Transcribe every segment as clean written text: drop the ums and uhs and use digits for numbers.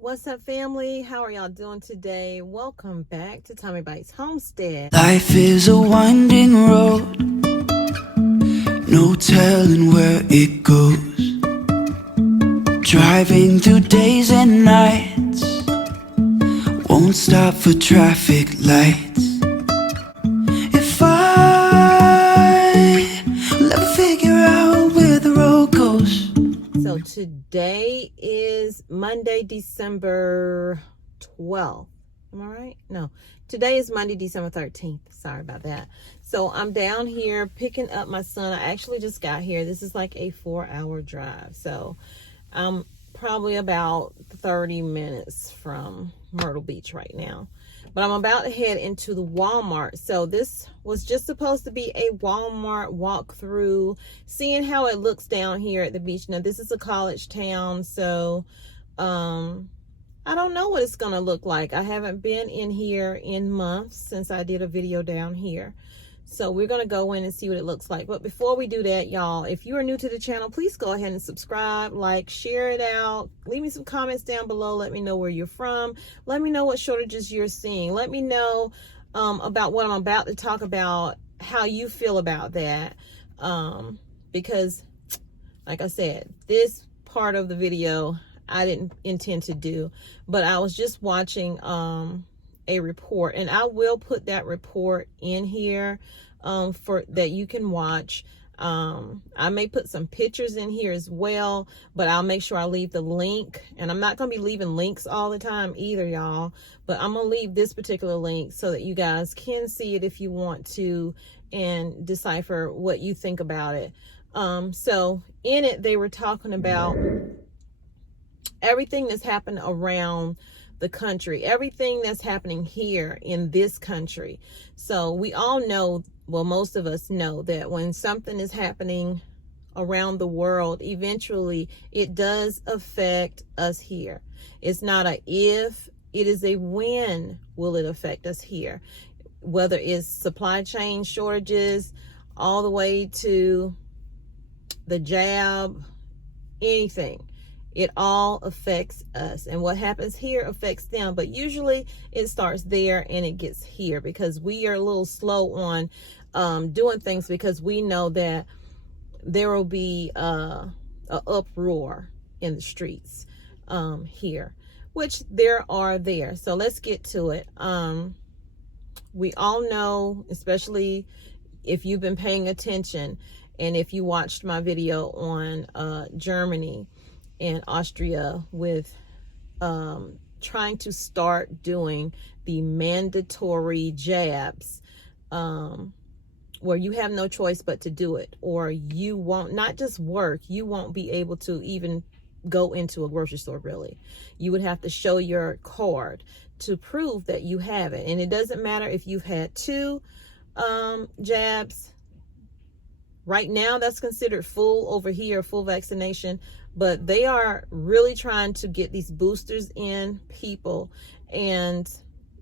What's up, family? How are y'all doing today? Welcome back to Tommy Bites Homestead. Life is a winding road, no telling where it goes. Driving through days and nights, won't stop for traffic lights. If I will ever figure out where the road goes. So today is Monday, December 12th. Am I right? No, today is Monday, December 13th. Sorry about that. So I'm down here picking up my son. I actually just got here. This is like a 4-hour drive. So I'm probably about 30 minutes from Myrtle Beach right now. But I'm about to head into the Walmart. So this was just supposed to be a Walmart walkthrough, seeing how it looks down here at the beach. Now, this is a college town, so I don't know what it's going to look like. I haven't been in here in months since I did a video down here. So we're going to go in and see what it looks like. But before we do that, y'all, if you are new to the channel, please go ahead and subscribe, like, share it out. Leave me some comments down below. Let me know where you're from. Let me know what shortages you're seeing. Let me know about what I'm about to talk about, how you feel about that. Because, like I said, this part of the video I didn't intend to do. But I was just watching a report, and I will put that report in here for that you can watch. I may put some pictures in here as well, but I'll make sure I leave the link. And I'm not going to be leaving links all the time either, y'all, but I'm going to leave this particular link so that you guys can see it if you want to and decipher what you think about it. So in it, they were talking about everything that's happened around the country, everything that's happening here in this country. So we all know, well, most of us know that when something is happening around the world, eventually it does affect us here. It's not a if, it is a when will it affect us here. Whether it's supply chain shortages, all the way to the jab, anything. It all affects us, and what happens here affects them, but usually it starts there and it gets here because we are a little slow on doing things, because we know that there will be a uproar in the streets here, which there are there. So let's get to it. We all know, especially if you've been paying attention and if you watched my video on Germany and Austria with trying to start doing the mandatory jabs, where you have no choice but to do it, or you won't, not just work, you won't be able to even go into a grocery store, really. You would have to show your card to prove that you have it. And it doesn't matter if you've had 2 jabs. Right now, that's considered full over here, full vaccination. But they are really trying to get these boosters in people. And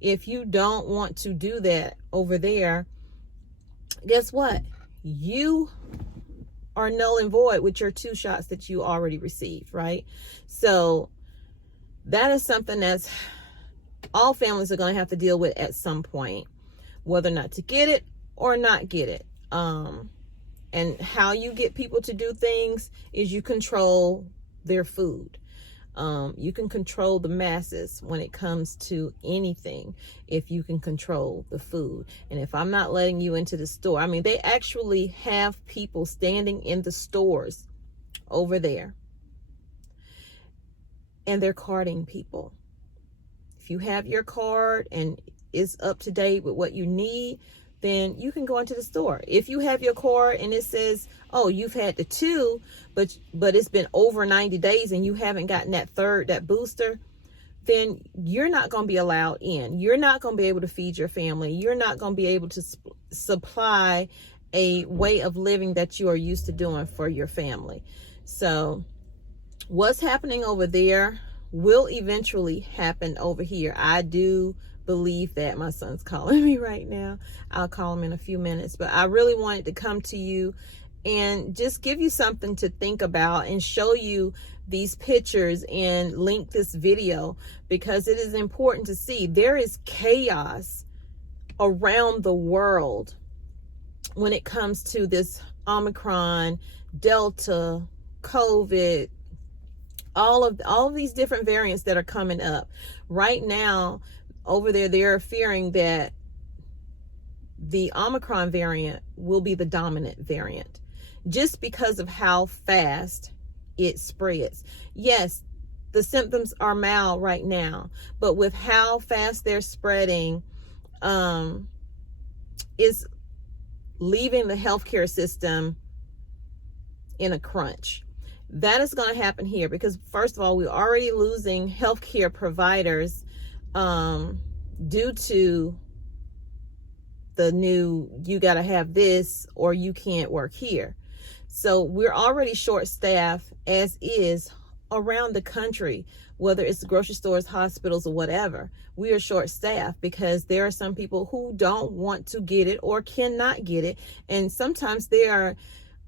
if you don't want to do that over there, guess what? You are null and void with your 2 shots that you already received, right? So that is something that's all families are going to have to deal with at some point, whether or not to get it or not get it. And how you get people to do things is you control their food. You can control the masses when it comes to anything if you can control the food. And if I'm not letting you into the store, I mean, they actually have people standing in the stores over there, and they're carding people. If you have your card and it's up to date with what you need, then you can go into the store. If you have your card and it says, oh, you've had the 2, but it's been over 90 days and you haven't gotten that booster, then you're not going to be allowed in. You're not going to be able to feed your family. You're not going to be able to supply a way of living that you are used to doing for your family. So what's happening over there will eventually happen over here. I do believe that. My son's calling me right now. I'll call him in a few minutes, but I really wanted to come to you and just give you something to think about and show you these pictures and link this video, because it is important to see there is chaos around the world when it comes to this Omicron, Delta, COVID, all of these different variants that are coming up right now. Over there, they're fearing that the Omicron variant will be the dominant variant just because of how fast it spreads. Yes, the symptoms are mild right now, but with how fast they're spreading, is leaving the healthcare system in a crunch. That is going to happen here because, first of all, we're already losing healthcare providers due to the new, you got to have this or you can't work here. So we're already short-staffed as is around the country, whether it's grocery stores, hospitals, or whatever. We are short-staffed because there are some people who don't want to get it or cannot get it. And sometimes they are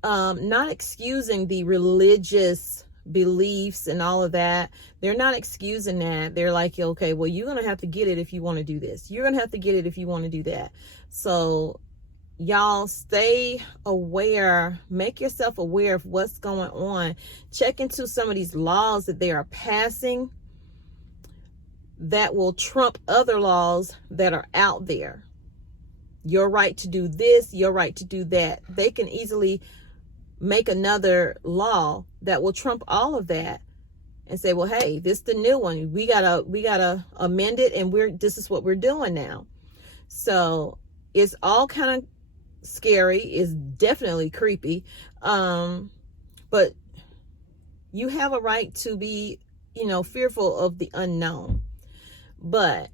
not excusing the religious beliefs and all of that. They're not excusing that. They're like, okay, well, you're going to have to get it if you want to do this. You're going to have to get it if you want to do that. So y'all stay aware, make yourself aware of what's going on. Check into some of these laws that they are passing that will trump other laws that are out there. Your right to do this, your right to do that. They can easily make another law that will trump all of that and say, well, hey, this is the new one. We gotta amend it, and this is what we're doing now. So it's all kind of scary. It's definitely creepy. But you have a right to be, fearful of the unknown. But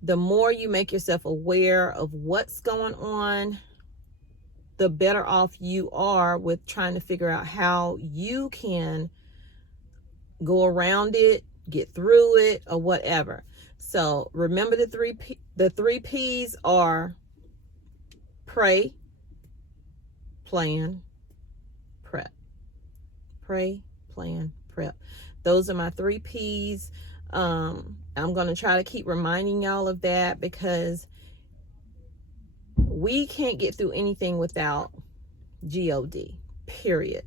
the more you make yourself aware of what's going on, the better off you are with trying to figure out how you can go around it, get through it, or whatever. So remember the three P's are pray, plan, prep. Pray, plan, prep. Those are my 3 P's. I'm going to try to keep reminding y'all of that because we can't get through anything without G-O-D, period.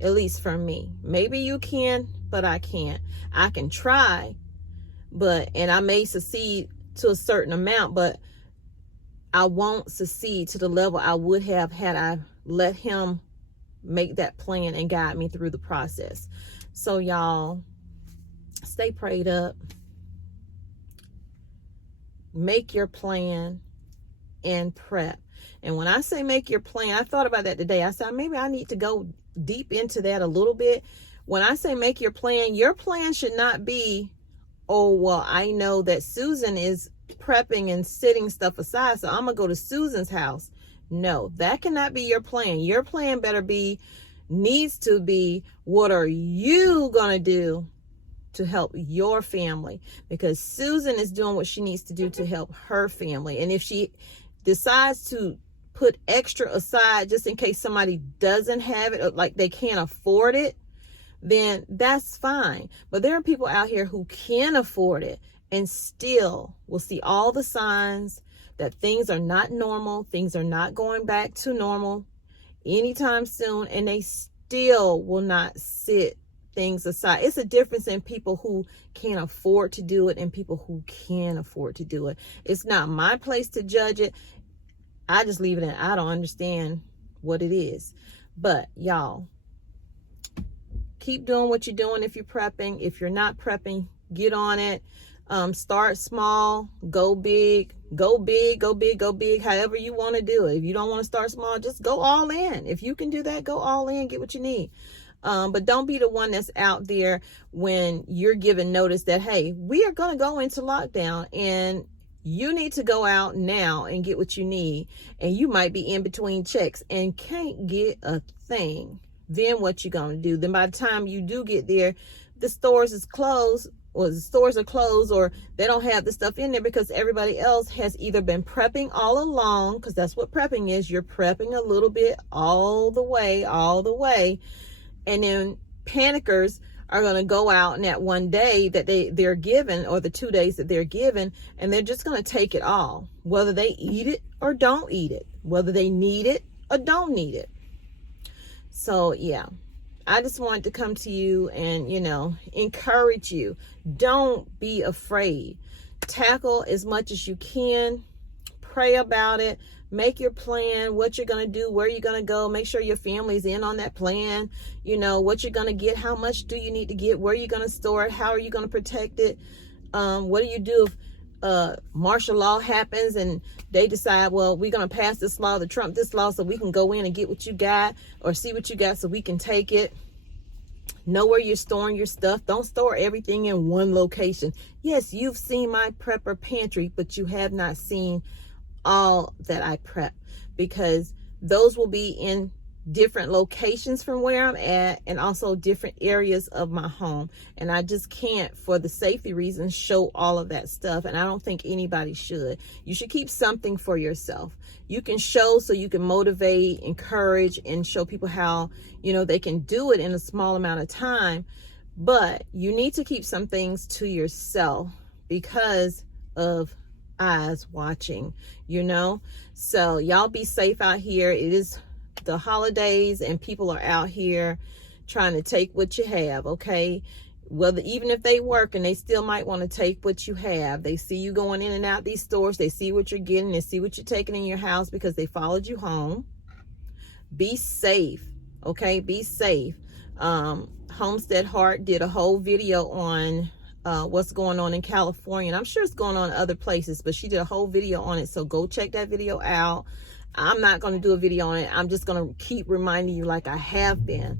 At least for me. Maybe you can, but I can't. I can try, and I may succeed to a certain amount, but I won't succeed to the level I would have had I let him make that plan and guide me through the process. So y'all, stay prayed up. Make your plan and prep. And when I say make your plan, I thought about that today. I said, maybe I need to go deep into that a little bit. When I say make your plan should not be, oh, well, I know that Susan is prepping and setting stuff aside, so I'm going to go to Susan's house. No, that cannot be your plan. Your plan needs to be, what are you going to do to help your family? Because Susan is doing what she needs to do to help her family. And if she decides to put extra aside just in case somebody doesn't have it, or like they can't afford it, then that's fine. But there are people out here who can afford it and still will see all the signs that things are not normal, things are not going back to normal anytime soon, and they still will not sit things aside. It's a difference in people who can't afford to do it and people who can afford to do it. It's not my place to judge it. I just leave it in. I don't understand what it is. But y'all, keep doing what you're doing if you're prepping. If you're not prepping, get on it. Start small, go big, go big, go big, go big, however you want to do it. If you don't want to start small, just go all in. If you can do that, go all in, get what you need. But don't be the one that's out there when you're given notice that, hey, we are going to go into lockdown and you need to go out now and get what you need. And you might be in between checks and can't get a thing. Then what you going to do? Then by the time you do get there, the stores is closed or the stores are closed, or they don't have the stuff in there because everybody else has either been prepping all along, because that's what prepping is. You're prepping a little bit all the way. And then panickers are going to go out in that one day that they're given, or the 2 days that they're given, and they're just going to take it all, whether they eat it or don't eat it, whether they need it or don't need it. So yeah, I just wanted to come to you and, encourage you. Don't be afraid. Tackle as much as you can. Pray about it. Make your plan, what you're going to do, where you're going to go. Make sure your family's in on that plan. What you're going to get, how much do you need to get, where you're going to store it, how are you going to protect it. What do you do if martial law happens and they decide, well, we're going to pass this law to trump this law so we can go in and get what you got, or see what you got so we can take it. Know where you're storing your stuff. Don't store everything in one location. Yes, you've seen my prepper pantry, but you have not seen all that I prep, because those will be in different locations from where I'm at, and also different areas of my home. And I just can't, for the safety reasons, show all of that stuff. And I don't think anybody should. You should keep something for yourself. You can show so you can motivate, encourage, and show people how, they can do it in a small amount of time. But you need to keep some things to yourself because of eyes watching, So y'all be safe out here. It is the holidays and people are out here trying to take what you have, okay? Well, even if they work, and they still might want to take what you have. They see you going in and out these stores. They see what you're getting. They see what you're taking in your house because they followed you home. Be safe, okay? Be safe. Homestead Heart did a whole video on what's going on in California, and I'm sure it's going on in other places, but she did a whole video on it, so go check that video out. I'm not going to do a video on it. I'm just going to keep reminding you, like I have been.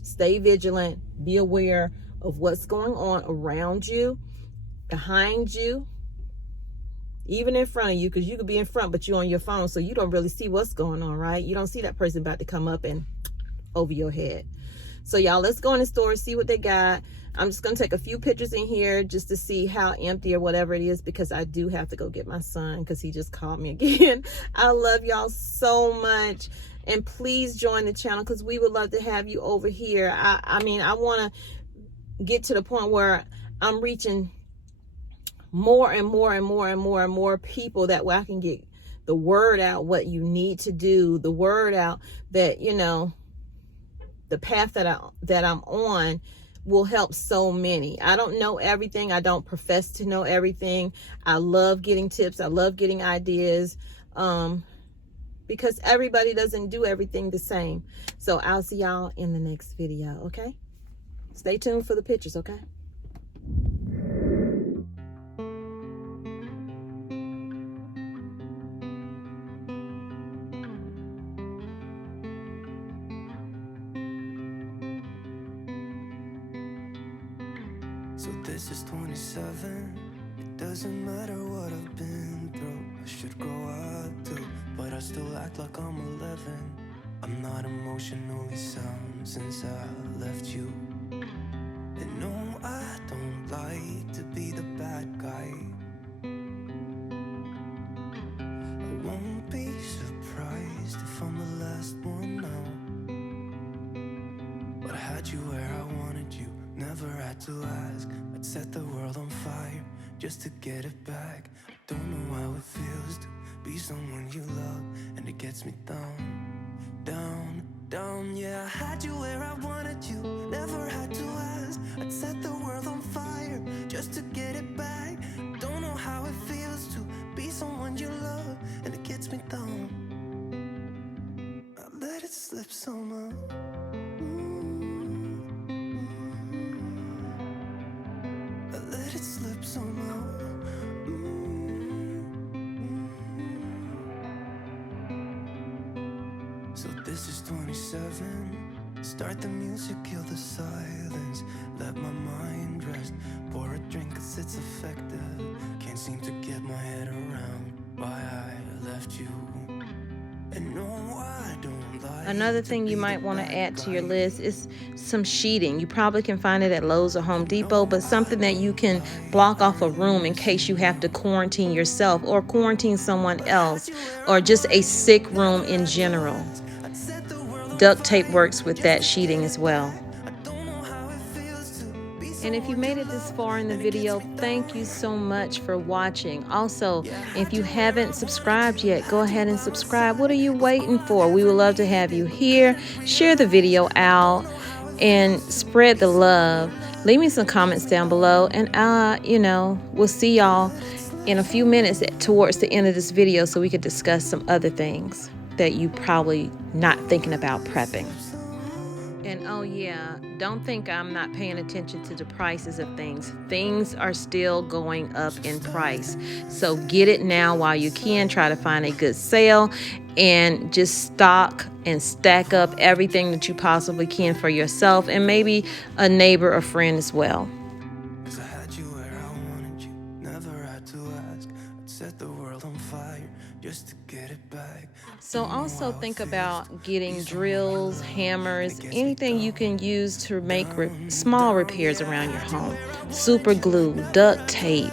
Stay vigilant. Be aware of what's going on around you, behind you, even in front of you, because you could be in front, but you're on your phone, so you don't really see what's going on, right? You don't see that person about to come up and over your head. So y'all, let's go in the store, see what they got. I'm just going to take a few pictures in here just to see how empty or whatever it is, because I do have to go get my son because he just called me again. I love y'all so much. And please join the channel because we would love to have you over here. I mean, I want to get to the point where I'm reaching more and more people, that way I can get the word out, what you need to do, the word out that, the path that I'm on will help so many. I don't know everything. I don't profess to know everything. I love getting tips. I love getting ideas, because everybody doesn't do everything the same. So I'll see y'all in the next video, okay? Stay tuned for the pictures, okay? So this is 27. It doesn't matter what I've been through. I should grow up too, but I still act like I'm 11. I'm not emotionally sound since I left you. And no, I don't like to be the bad guy. I won't be surprised if I'm the last one now. But I had you where I wanted you, never had to ask. I'd set the world on fire just to get it back. I don't know how it feels to be someone you love, and it gets me down, down, down. Yeah, I had you where I wanted you, never had to ask. I'd set the world on fire just to get it back. I don't know how it feels to be someone you love, and it gets me down. I let it slip somehow. I let it slip somehow. So this is 27. Start the music, kill the silence. Let my mind rest. Pour a drink cause it's effective. Can't seem to get my head around why I left you. And no, I don't lie Another thing you might want to add to your list is some sheeting. You probably can find it at Lowe's or Home Depot, but something that you can block off a room in case you have to quarantine yourself or quarantine someone else, or just a sick room in general. Duct tape works with that sheeting as well. And if you made it this far in the video, thank you so much for watching. Also, if you haven't subscribed yet, go ahead and subscribe. What are you waiting for? We would love to have you here. Share the video out and spread the love. Leave me some comments down below, and we'll see y'all in a few minutes towards the end of this video so we could discuss some other things that you probably not thinking about prepping. And oh yeah, don't think I'm not paying attention to the prices of things. Things are still going up in price. So get it now while you can. Try to find a good sale and just stock and stack up everything that you possibly can for yourself and maybe a neighbor or friend as well. Cause I had you where I wanted you, never had to ask. I'd set the world on fire just to get it back. So also think about getting drills, hammers, anything you can use to make small repairs around your home. Super glue, duct tape,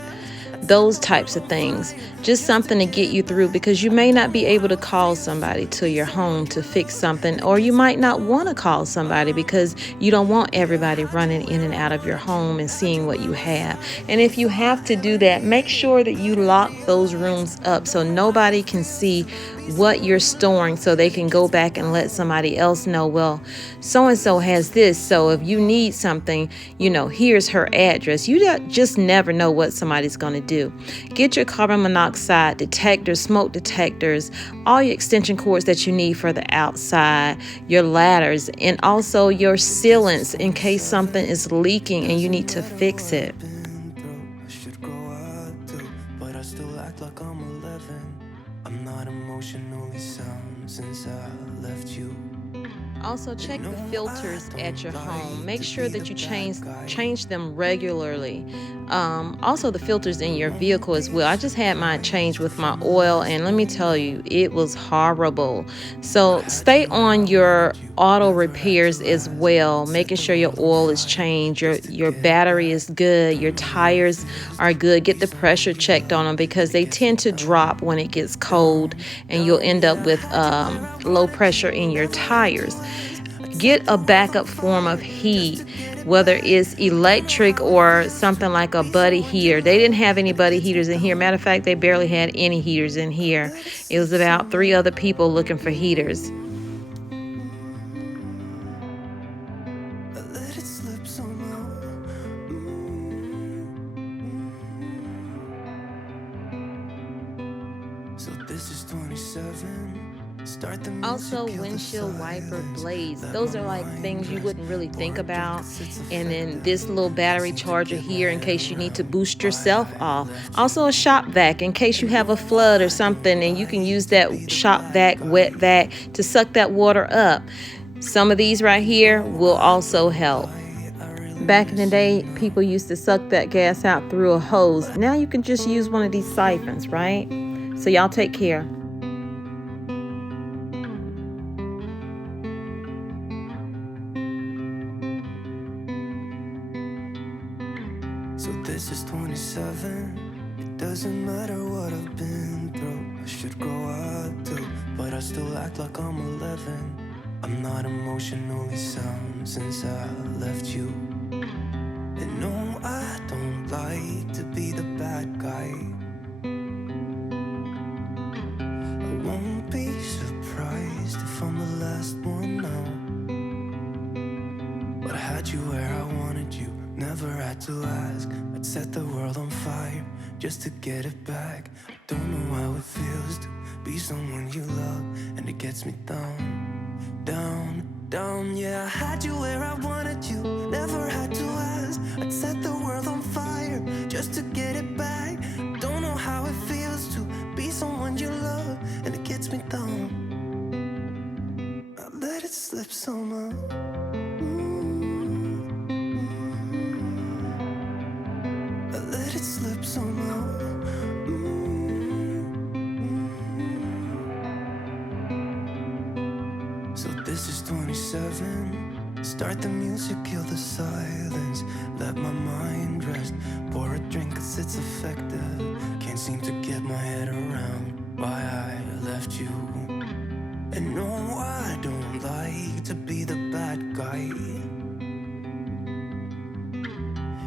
those types of things. Just something to get you through, because you may not be able to call somebody to your home to fix something, or you might not want to call somebody because you don't want everybody running in and out of your home and seeing what you have. And if you have to do that, make sure that you lock those rooms up so nobody can see what you're storing, so they can go back and let somebody else know, well, so-and-so has this, so if you need something, here's her address. You just never know what somebody's going to do. Get your carbon monoxide detectors, smoke detectors, all your extension cords that you need for the outside, your ladders, and also your sealants in case something is leaking and you need to fix it. I'm not emotionally sound since I left you. Also, check the filters at your home. Make sure that you change them regularly. Also, the filters in your vehicle as well. I just had mine changed with my oil, and let me tell you, it was horrible. So stay on your auto repairs as well, making sure your oil is changed, your battery is good, your tires are good. Get the pressure checked on them, because they tend to drop when it gets cold, and you'll end up with low pressure in your tires. Get a backup form of heat, whether it's electric or something like a buddy heater. They didn't have any buddy heaters in here. Matter of fact, they barely had any heaters in here. It was about 3 other people looking for heaters. So this is 27. Also, windshield wiper blades. Those are like things you wouldn't really think about. And then this little battery charger here in case you need to boost yourself off. Also a shop vac in case you have a flood or something, and you can use that shop vac, wet vac, to suck that water up. Some of these right here will also help. Back in the day, people used to suck that gas out through a hose. Now you can just use one of these siphons, right? So y'all take care. So this is 27. It doesn't matter what I've been through. I should grow up too, but I still act like I'm 11. I'm not emotionally sound since I left you. And no, I don't like to be the bad guy. I won't be surprised if I'm the last one now. But I had you where I wanted you, never had to ask. I'd set the world on fire just to get it back. I don't know how it feels to be someone you love, and it gets me down, down, down. Yeah, I had you where I wanted you, never had to ask. I'd set the world on fire just to get it back. I don't know how it feels to be someone you love, and it gets me down. I let it slip somehow. I let it slip somehow. So Start the music, kill the silence, let my mind rest. Pour a drink cause it's effective. Can't seem to get my head around why I left you. And no, I don't like to be the bad guy.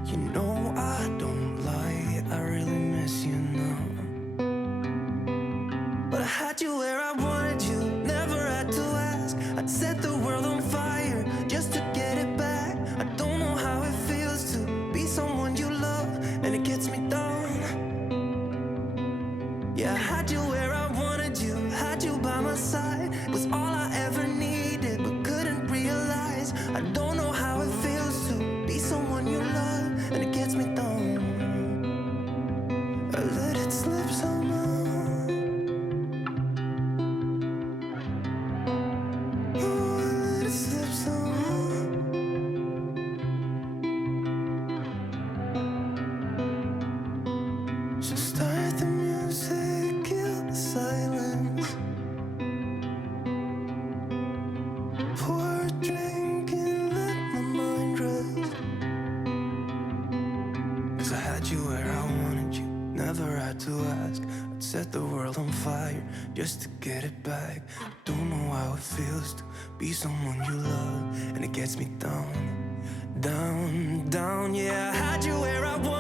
You know I don't lie, I really miss you now. But I had you where I wanted you, never had to ask. I'd set the world on fire just to get it back. I don't know how it feels to be someone you love, and it gets me down. Yeah, I had you where I wanted you, had you by my side. It was all I ever needed, but couldn't realize. I don't know how it feels to be someone you love, and it gets me down. I let it slip somehow. Oh, I let it slip somehow. So start the music, kill the silence. Pour a drink and let my mind rest. Cause I had you where I wanted you, never had to ask. I'd set the world on fire just to get it back. Don't know how it feels to be someone you love, and it gets me down, down, down. Yeah, I had you where I wanted